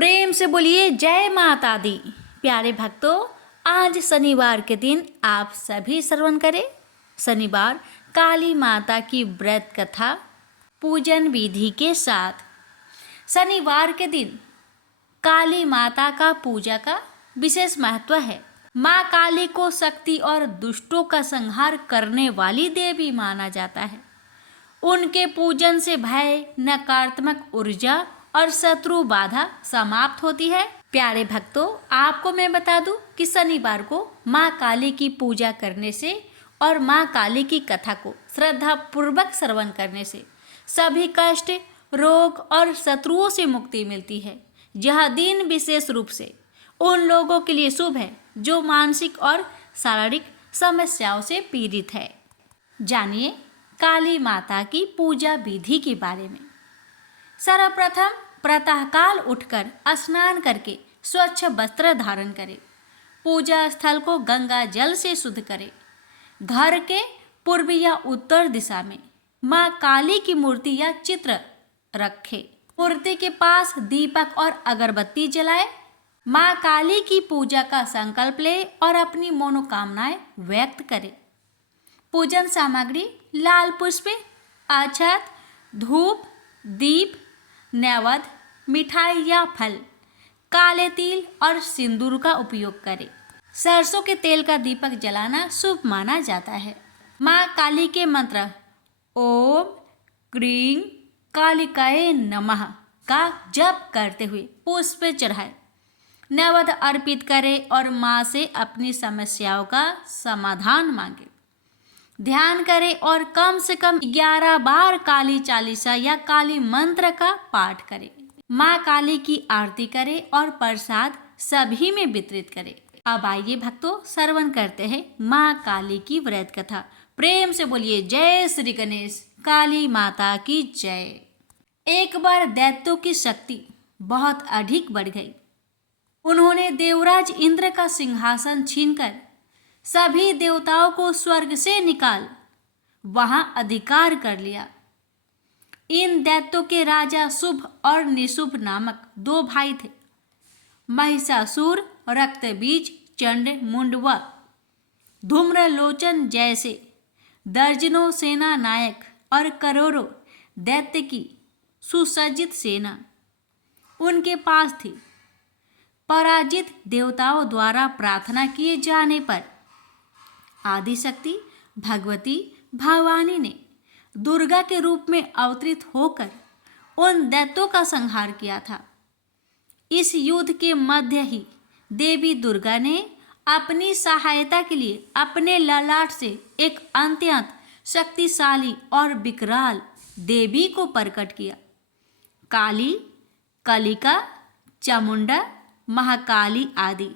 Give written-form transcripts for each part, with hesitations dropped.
प्रेम से बोलिए जय माता दी। प्यारे भक्तों, आज शनिवार के दिन आप सभी श्रवण करें। शनिवार काली माता की व्रत कथा पूजन विधि के साथ। शनिवार के दिन काली माता का पूजा का विशेष महत्व है। माँ काली को शक्ति और दुष्टों का संहार करने वाली देवी माना जाता है। उनके पूजन से भय, नकारात्मक ऊर्जा और शत्रु बाधा समाप्त होती है। प्यारे भक्तों, आपको मैं बता दूं कि शनिवार को माँ काली की पूजा करने से और माँ काली की कथा को श्रद्धा पूर्वक श्रवण करने से सभी कष्ट, रोग और शत्रुओं से मुक्ति मिलती है। यह दिन विशेष रूप से उन लोगों के लिए शुभ है जो मानसिक और शारीरिक समस्याओं से पीड़ित है। जानिए काली माता की पूजा विधि के बारे में। सर्वप्रथम प्रातःकाल उठकर स्नान करके स्वच्छ वस्त्र धारण करें। पूजा स्थल को गंगा जल से शुद्ध करें। घर के पूर्व या उत्तर दिशा में माँ काली की मूर्ति या चित्र रखें। मूर्ति के पास दीपक और अगरबत्ती जलाएं। माँ काली की पूजा का संकल्प लें और अपनी मनोकामनाएं व्यक्त करें। पूजन सामग्री लाल पुष्प, अक्षत, धूप, दीप, नैवेद्य, मिठाई या फल, काले तिल और सिंदूर का उपयोग करें। सरसों के तेल का दीपक जलाना शुभ माना जाता है। माँ काली के मंत्र ओम क्रीं कालिकाय नमः का जप करते हुए पुष्प चढ़ाएं, नैवेद्य अर्पित करें और माँ से अपनी समस्याओं का समाधान मांगे। ध्यान करें और कम से कम 11 बार काली चालीसा या काली मंत्र का पाठ करें। माँ काली की आरती करें और प्रसाद सभी में वितरित करें। अब आइए भक्तों, श्रवण करते हैं माँ काली की व्रत कथा। प्रेम से बोलिए जय श्री गणेश, काली माता की जय। एक बार दैत्यों की शक्ति बहुत अधिक बढ़ गई। उन्होंने देवराज इंद्र का सिंहासन छीनकर सभी देवताओं को स्वर्ग से निकाल वहां अधिकार कर लिया। इन दैत्यों के राजा शुभ और निशुभ नामक 2 भाई थे। महिषासुर, रक्तबीज, चंड मुंड व धूम्रलोचन जैसे दर्जनों सेना नायक और करोड़ों दैत्य की सुसज्जित सेना उनके पास थी। पराजित देवताओं द्वारा प्रार्थना किए जाने पर आदिशक्ति भगवती भवानी ने दुर्गा के रूप में अवतरित होकर उन दैत्यों का संहार किया था। इस युद्ध के मध्य ही देवी दुर्गा ने अपनी सहायता के लिए अपने ललाट से एक अत्यंत शक्तिशाली और विकराल देवी को प्रकट किया। काली, कलिका, चामुंडा, महाकाली आदि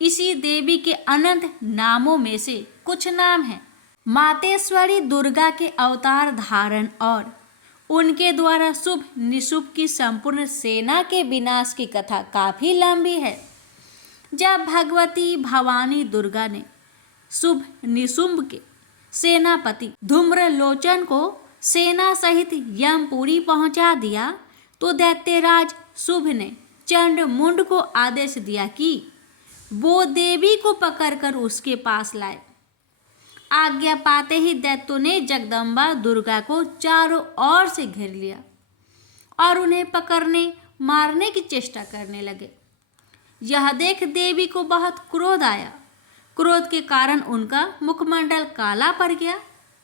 इसी देवी के अनंत नामों में से कुछ नाम हैं। मातेश्वरी दुर्गा के अवतार धारण और उनके द्वारा शुभ निशुभ की संपूर्ण सेना के विनाश की कथा काफी लंबी है। जब भगवती भवानी दुर्गा ने शुभ निशुंभ के सेनापति धूम्रलोचन को सेना सहित यमपुरी पहुंचा दिया तो दैत्यराज शुभ ने चंड मुंड को आदेश दिया कि वो देवी को पकड़कर उसके पास लाए। आज्ञा पाते ही दैत्यों ने जगदम्बा दुर्गा को चारों ओर से घेर लिया और उन्हें पकड़ने मारने की चेष्टा करने लगे। यह देख देवी को बहुत क्रोध आया। क्रोध के कारण उनका मुखमंडल काला पड़ गया,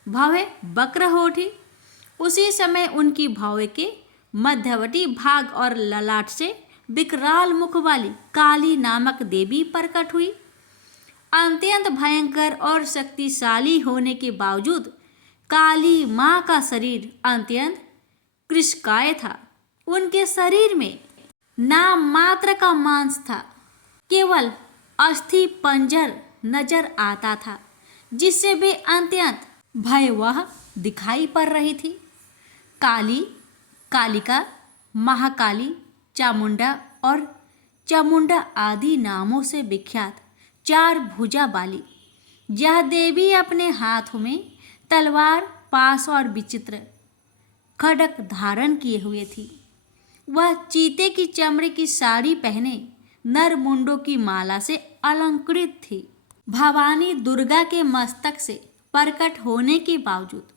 भवें वक्र हो उठी। उसी समय उनकी भौवें के मध्यवर्ती भाग और ललाट से विकराल मुख वाली काली नामक देवी प्रकट हुई। अत्यंत भयंकर और शक्तिशाली होने के बावजूद काली माँ का शरीर अत्यंत कृशकाय था। उनके शरीर में नाम मात्र का मांस था, केवल अस्थि पंजर नजर आता था जिससे वे अत्यंत भयावह दिखाई पड़ रही थी। काली, कालिका, महाकाली, चामुंडा और चामुंडा आदि नामों से विख्यात 4 भुजा वाली यह देवी अपने हाथों में तलवार, पास और विचित्र खड्ग धारण किए हुए थी। वह चीते की चमड़े की साड़ी पहने नर मुंडों की माला से अलंकृत थी। भवानी दुर्गा के मस्तक से प्रकट होने के बावजूद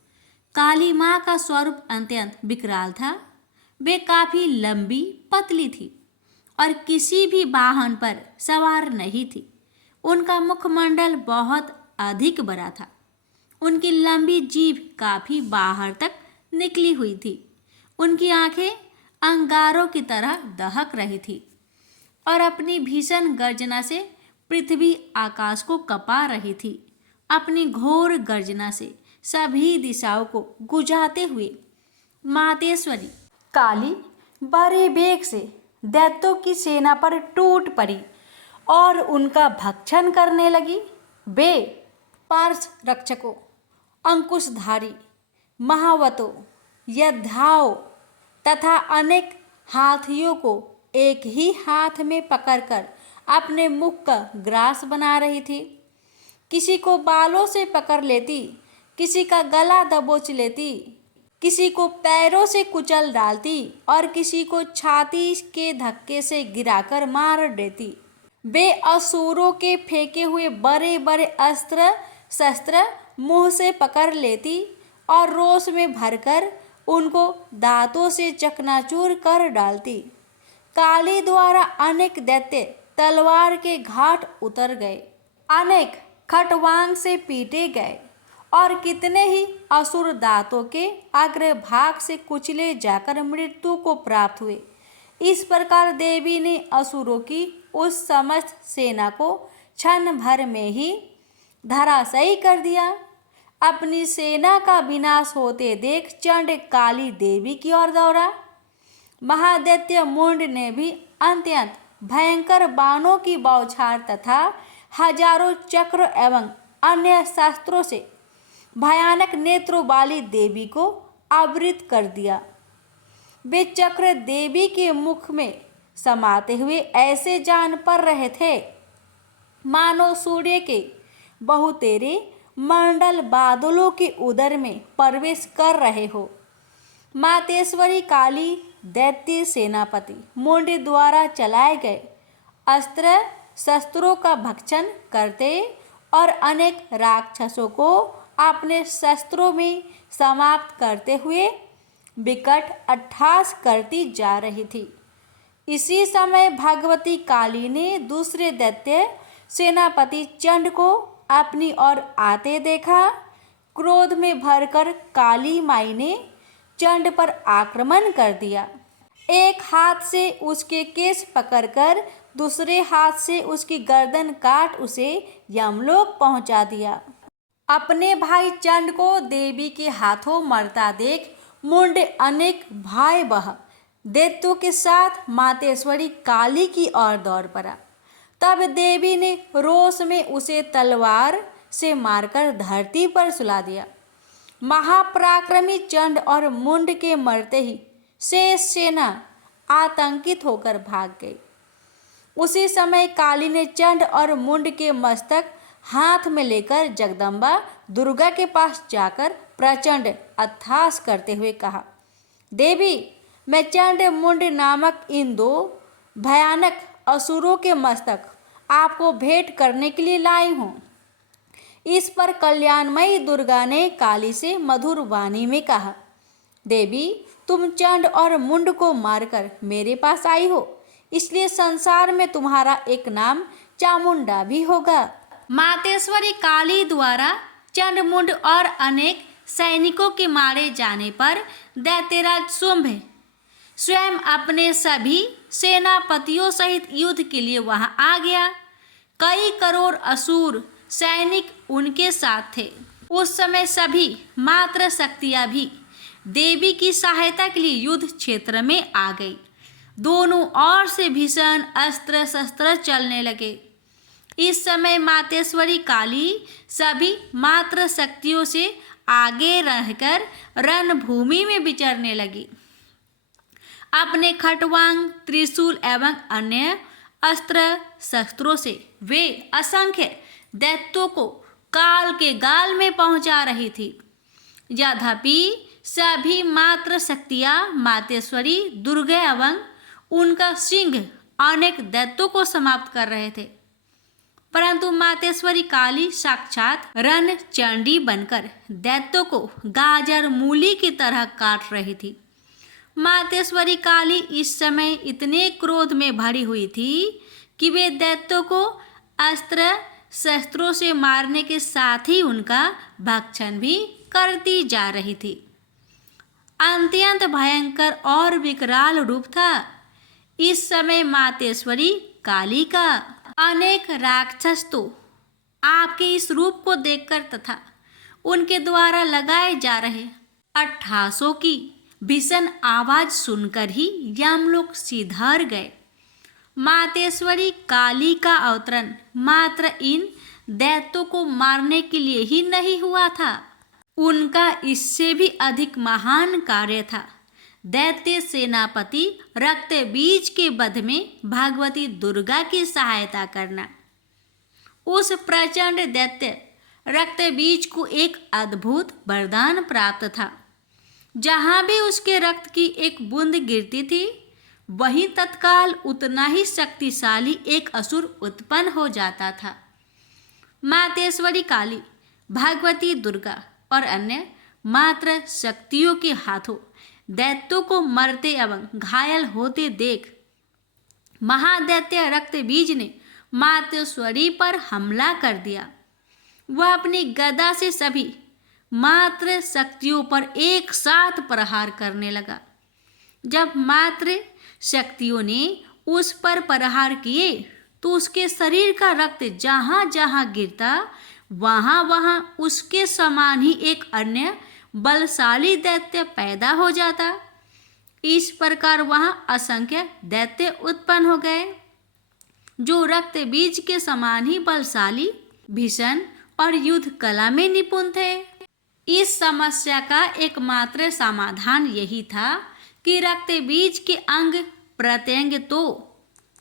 काली माँ का स्वरूप अत्यंत विकराल था। वे काफी लंबी पतली थी और किसी भी वाहन पर सवार नहीं थी। उनका मुखमंडल बहुत अधिक बड़ा था। उनकी लंबी जीभ काफी बाहर तक निकली हुई थी। उनकी आंखें अंगारों की तरह दहक रही थी और अपनी भीषण गर्जना से पृथ्वी आकाश को कपा रही थी। अपनी घोर गर्जना से सभी दिशाओं को गुजारते हुए मातेश्वरी काली बड़े वेग से दैत्यों की सेना पर टूट पड़ी और उनका भक्षण करने लगी। वे पार्श रक्षकों, अंकुशधारी, महावतों, योद्धाओं तथा अनेक हाथियों को एक ही हाथ में पकड़कर अपने मुख का ग्रास बना रही थी। किसी को बालों से पकड़ लेती, किसी का गला दबोच लेती, किसी को पैरों से कुचल डालती और किसी को छाती के धक्के से गिराकर मार देती। वे असुरों के फेंके हुए बड़े बड़े अस्त्र शस्त्र मुंह से पकड़ लेती और रोष में भरकर उनको दांतों से चकनाचूर कर डालती। काली द्वारा अनेक दैत्य तलवार के घाट उतर गए, अनेक खटवांग से पीटे गए और कितने ही असुर दांतों के अग्रभाग से कुचले जाकर मृत्यु को प्राप्त हुए। इस प्रकार देवी ने असुरों की उस समस्त सेना को क्षण भर में ही धराशायी कर दिया। अपनी सेना का विनाश होते देख चंड काली देवी की ओर दौड़ा। महादैत्य मुंड ने भी अत्यंत भयंकर बाणों की बौछार तथा हजारों चक्र एवं अन्य शस्त्रों से भयानक नेत्रों वाली देवी को आवृत कर दिया। वे चक्र देवी के मुख में समाते हुए ऐसे जान पड़ रहे थे मानो सूर्य के बहुतेरे मंडल बादलों के उदर में प्रवेश कर रहे हो। मातेश्वरी काली दैत्य सेनापति मुंड द्वारा चलाए गए अस्त्र शस्त्रों का भक्षण करते और अनेक राक्षसों को अपने शस्त्रों में समाप्त करते हुए विकट अट्टहास करती जा रही थी। इसी समय भगवती काली ने दूसरे दैत्य सेनापति चंड को अपनी ओर आते देखा। क्रोध में भरकर काली माई ने चंड पर आक्रमण कर दिया। एक हाथ से उसके केस पकड़कर दूसरे हाथ से उसकी गर्दन काट उसे यमलोक पहुंचा दिया। अपने भाई चंड को देवी के हाथों मरता देख मुंड अनेक भयावह दैत्यों के साथ मातेश्वरी काली की ओर दौड़ पड़ा। तब देवी ने रोष में उसे तलवार से मारकर धरती पर सुला दिया। महापराक्रमी चंड और मुंड के मरते ही शेष सेना आतंकित होकर भाग गई। उसी समय काली ने चंड और मुंड के मस्तक हाथ में लेकर जगदम्बा दुर्गा के पास जाकर प्रचंड अट्टहास करते हुए कहा, देवी, मैं चंड मुंड नामक इन दो भयानक असुरों के मस्तक आपको भेंट करने के लिए लाई हूँ। इस पर कल्याणमयी दुर्गा ने काली से मधुर वाणी में कहा, देवी, तुम चंड और मुंड को मारकर मेरे पास आई हो, इसलिए संसार में तुम्हारा एक नाम चामुंडा भी होगा। मातेश्वरी काली द्वारा चंड मुंड और अनेक सैनिकों के मारे जाने पर दैत्यराज शुंभ स्वयं अपने सभी सेनापतियों सहित युद्ध के लिए वहां आ गया। कई करोड़ असुर सैनिक उनके साथ थे। उस समय सभी मात्र शक्तियां भी देवी की सहायता के लिए युद्ध क्षेत्र में आ गई। दोनों ओर से भीषण अस्त्र शस्त्र चलने लगे। इस समय मातेश्वरी काली सभी मात्र शक्तियों से आगे रहकर रणभूमि में विचरने लगी। अपने खटवांग, त्रिशूल एवं अन्य अस्त्र शस्त्रों से वे असंख्य दैत्यों को काल के गाल में पहुंचा रही थी। यद्यपि सभी मात्र शक्तियाँ मातेश्वरी दुर्गा एवं उनका सिंह अनेक दैत्यों को समाप्त कर रहे थे, परंतु मातेश्वरी काली साक्षात रण चंडी बनकर दैत्यों को गाजर मूली की तरह काट रही थी। मातेश्वरी काली इस समय इतने क्रोध में भरी हुई थी कि वे दैत्यों को अस्त्र शस्त्रों से मारने के साथ ही उनका भक्षण भी करती जा रही थी। अत्यंत भयंकर और विकराल रूप था इस समय मातेश्वरी काली का। अनेक राक्षस तो आपके इस रूप को देखकर तथा उनके द्वारा लगाए जा रहे अट्ठासों की भीषण आवाज सुनकर ही यमलोक सिधार गए। मातेश्वरी काली का अवतरण मात्र इन दैत्यों को मारने के लिए ही नहीं हुआ था, उनका इससे भी अधिक महान कार्य था। दैत्य सेनापति रक्तबीज के वध में भगवती दुर्गा की सहायता करना। उस प्रचंड दैत्य रक्तबीज को एक अद्भुत वरदान प्राप्त था। जहाँ भी उसके रक्त की एक बूंद गिरती थी, वहीं तत्काल उतना ही शक्तिशाली एक असुर उत्पन्न हो जाता था। मातेश्वरी काली, भगवती दुर्गा और अन्य मात्र शक्तियों के हाथों दैत्यों को मरते एवं घायल होते देख महादैत्य रक्तबीज ने मातेश्वरी पर हमला कर दिया। वह अपनी गदा से सभी मात्र शक्तियों पर एक साथ प्रहार करने लगा। जब मात्र शक्तियों ने उस पर प्रहार किए तो उसके शरीर का रक्त जहाँ जहाँ गिरता वहाँ वहाँ उसके समान ही एक अन्य बलशाली दैत्य पैदा हो जाता। इस प्रकार वहाँ असंख्य दैत्य उत्पन्न हो गए जो रक्त बीज के समान ही बलशाली, भीषण और युद्ध कला में निपुण थे। इस समस्या का एकमात्र समाधान यही था कि रक्त बीज के अंग प्रत्यंग तो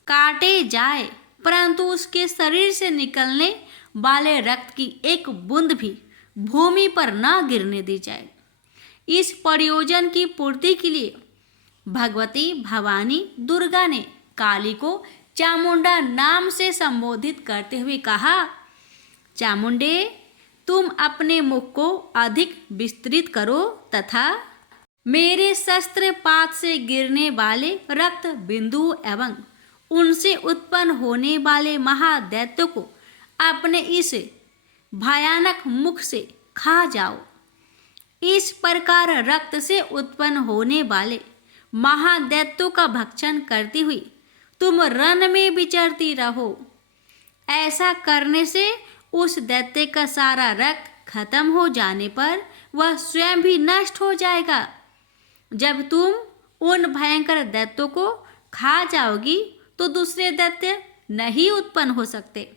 काटे जाए, परंतु उसके शरीर से निकलने वाले रक्त की एक बूंद भी भूमि पर न गिरने दी जाए। इस प्रयोजन की पूर्ति के लिए भगवती भवानी दुर्गा ने काली को चामुंडा नाम से संबोधित करते हुए कहा, चामुंडे, तुम अपने मुख को अधिक विस्तृत करो तथा मेरे शस्त्रपात से गिरने वाले रक्त बिंदु एवं उनसे उत्पन्न होने वाले महादैत्यों को अपने इस भयानक मुख से खा जाओ। इस प्रकार रक्त से उत्पन्न होने वाले महादैत्यों का भक्षण करती हुई तुम रण में विचरती रहो। ऐसा करने से उस दैत्य का सारा रक्त खत्म हो जाने पर वह स्वयं भी नष्ट हो जाएगा। जब तुम उन भयंकर दैत्यों को खा जाओगी तो दूसरे दैत्य नहीं उत्पन्न हो सकते।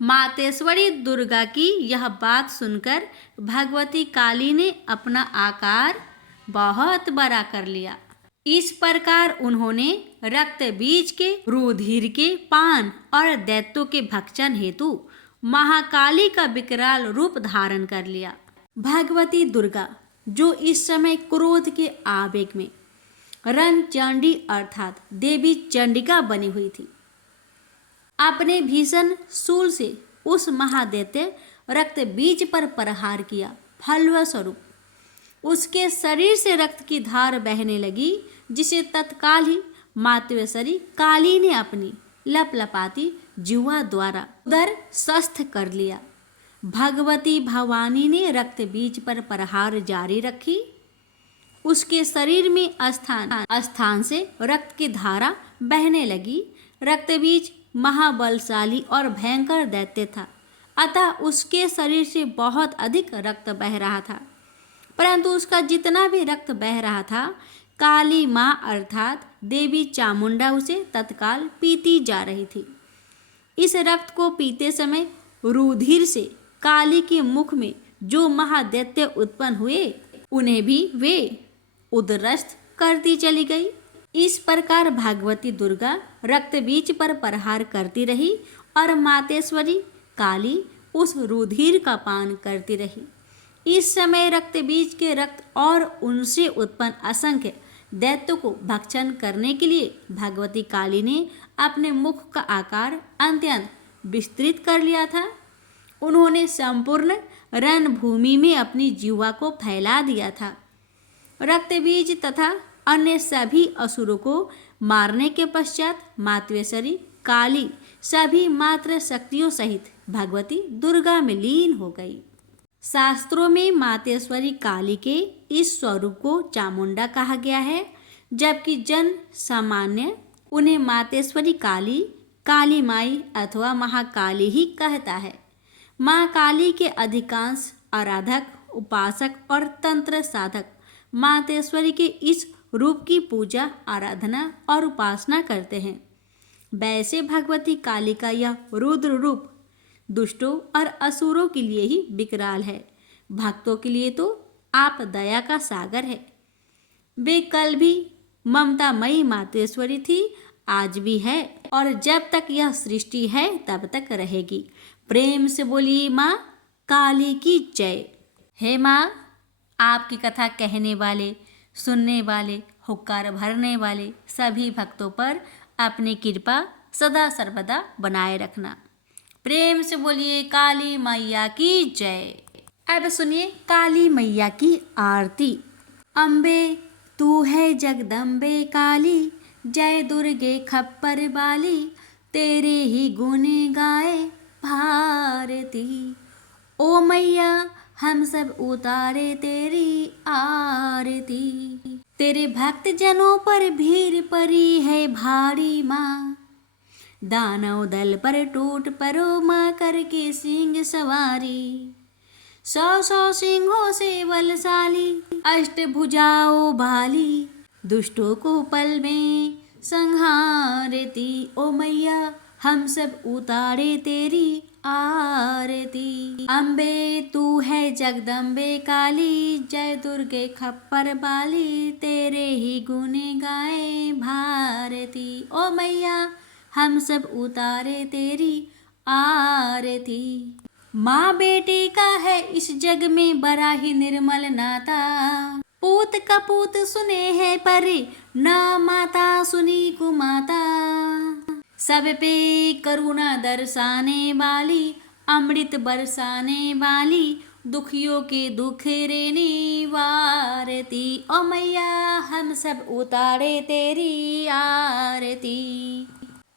मातेश्वरी दुर्गा की यह बात सुनकर भगवती काली ने अपना आकार बहुत बड़ा कर लिया। इस प्रकार उन्होंने रक्त बीज के रुधिर के पान और दैत्यों के भक्षण हेतु महाकाली का विकराल रूप धारण कर लिया। भगवती दुर्गा जो इस समय क्रोध के आवेग में रणचंडी अर्थात देवी चंडिका बनी हुई थी, अपने भीषण शूल से उस महादैत्य रक्त बीज पर प्रहार किया। फलस्वरूप उसके शरीर से रक्त की धार बहने लगी, जिसे तत्काल ही मातेश्वरी काली ने अपनी लपलपाती जिह्वा द्वारा उदर स्वस्थ कर लिया। भगवती भवानी ने रक्त बीज पर प्रहार जारी रखी। उसके शरीर में स्थान से रक्त की धारा बहने लगी। रक्तबीज महाबलशाली और भयंकर दैत्य था, अतः उसके शरीर से बहुत अधिक रक्त बह रहा था, परंतु उसका जितना भी रक्त बह रहा था काली माँ अर्थात देवी चामुंडा उसे तत्काल पीती जा रही थी। इस रक्त को पीते समय रुधिर से काली के मुख में जो महादैत्य उत्पन्न हुए उन्हें भी वे उदरस्त करती चली गई। इस प्रकार भगवती दुर्गा रक्त बीज पर प्रहार करती रही और मातेश्वरी काली उस रुधिर का पान करती रही। इस समय रक्त बीज के रक्त और उनसे उत्पन्न असंख्य दैत्यों को भक्षण करने के लिए भगवती काली ने अपने मुख का आकार अत्यंत विस्तृत कर लिया था। उन्होंने संपूर्ण रणभूमि में अपनी जीवा को फैला दिया था। रक्त बीज तथा अन्य सभी असुरों को मारने के पश्चात मातवेश्वरी काली सभी मात्र शक्तियों सहित भगवती दुर्गा में लीन हो गई। शास्त्रों में मातेश्वरी काली के इस स्वरूप को चामुंडा कहा गया है, जबकि जन सामान्य उन्हें मातेश्वरी काली, काली माई अथवा महाकाली ही कहता है। माँ काली के अधिकांश आराधक, उपासक और तंत्र साधक मातेश्वरी के इस रूप की पूजा, आराधना और उपासना करते हैं। वैसे भगवती काली का यह रुद्र रूप दुष्टों और असुरों के लिए ही विकराल है, भक्तों के लिए तो आप दया का सागर है। वे कल भी ममतामयी मातेश्वरी थी, आज भी है और जब तक यह सृष्टि है तब तक रहेगी। प्रेम से बोलिए माँ काली की जय। हे माँ, आपकी कथा कहने वाले, सुनने वाले, हुक्कार भरने वाले सभी भक्तों पर अपनी कृपा सदा सर्वदा बनाए रखना। प्रेम से बोलिए काली मैया की जय। अब सुनिए काली मैया की आरती। अम्बे तू है जगदम्बे काली, जय दुर्गे खप्पर बाली, तेरे ही गुण गाए भारती। ओ मैया हम सब उतारे तेरी आरती, तेरे भक्त जनों पर भीड़ पड़ी है भारी माँ, दानव दल पर टूट परो माँ करके सिंह सवारी। 100 सिंहों से बलशाली, अष्टभुजाओ भाली, दुष्टों को पल में संहारती। ओ मैया हम सब उतारे तेरी आरती। अम्बे तू है जगदम्बे काली, जय दुर्गे खप्पर बाली, तेरे ही गुण गाए भारती। ओ मैया हम सब उतारे तेरी आरती। माँ बेटी का है इस जग में बड़ा ही निर्मल नाता, पूत कपूत सुने है परे, ना माता सुनी कुमाता। सब पे करुणा दर्शाने वाली, अमृत बरसाने वाली, दुखियों के दुख रेने वारती। ओ मैया हम सब उतारे तेरी आरती।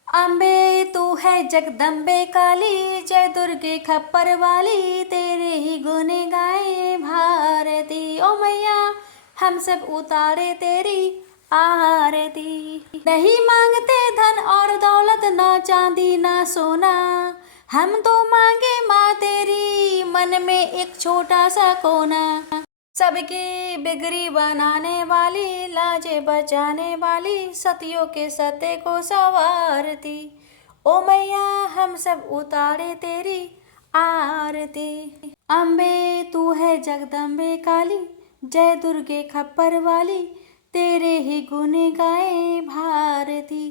अम्बे तू है जगदम्बे काली, जय दुर्गे खप्पर वाली, तेरे ही गुण गाए भारती। ओ मैया हम सब उतारे तेरी आरती। नहीं मांगते धन और दौलत, ना चांदी ना सोना, हम तो मांगे माँ तेरी मन में एक छोटा सा कोना। सबकी बिगड़ी बनाने वाली, लाजे बचाने वाली, सतियों के सत्य को संवारती। ओ मैया हम सब उतारे तेरी आरती। अम्बे तू है जगदम्बे काली, जय दुर्गे खप्पर वाली, तेरे ही गुण गाए भारती।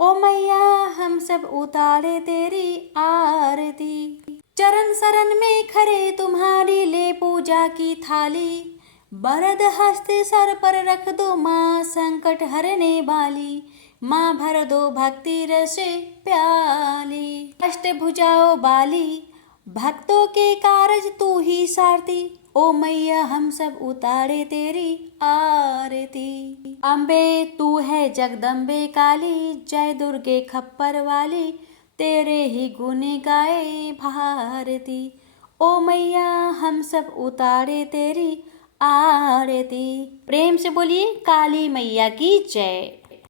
ओ मैया हम सब उतारे तेरी आरती। चरण शरण में खड़े तुम्हारी ले पूजा की थाली, वरद हस्त सर पर रख दो माँ संकट हरने वाली, माँ भर दो भक्ति रस प्याली। अष्टभुजाओ बाली, भक्तों के कारज तू ही सारती। ओ मैया हम सब उतारे तेरी आरती। अम्बे तू है जगदम्बे काली, जय दुर्गे खप्पर वाली, तेरे ही गुण गाए भारती। ओ मैया हम सब उतारे तेरी आरती। प्रेम से बोलिए काली मैया की जय।